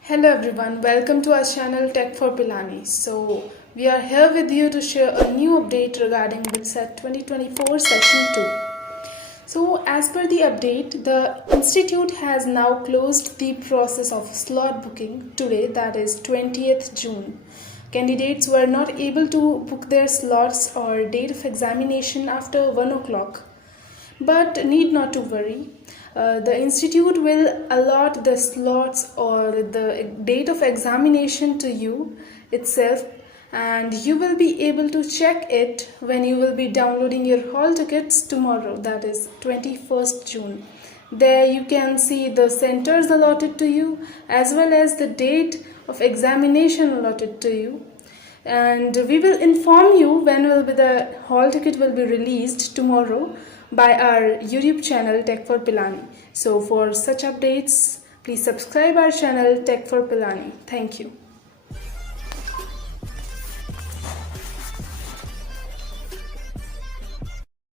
Hello everyone, welcome to our channel Tech for Pilani. So we are here with you to share a new update regarding Bitsat 2024 Session 2. So as per the update, the institute has now closed the process of slot booking today, that is 20th June. Candidates were not able to book their slots or date of examination after 1 o'clock. But need not to worry. The institute will allot the slots or the date of examination to you itself, and you will be able to check it when you will be downloading your hall tickets tomorrow, that is 21st June. There you can see the centers allotted to you as well as the date of examination allotted to you. And we will inform you when will be the hall ticket will be released tomorrow by our YouTube channel Tech for Pilani. So for such updates, please subscribe our channel Tech for Pilani. Thank you.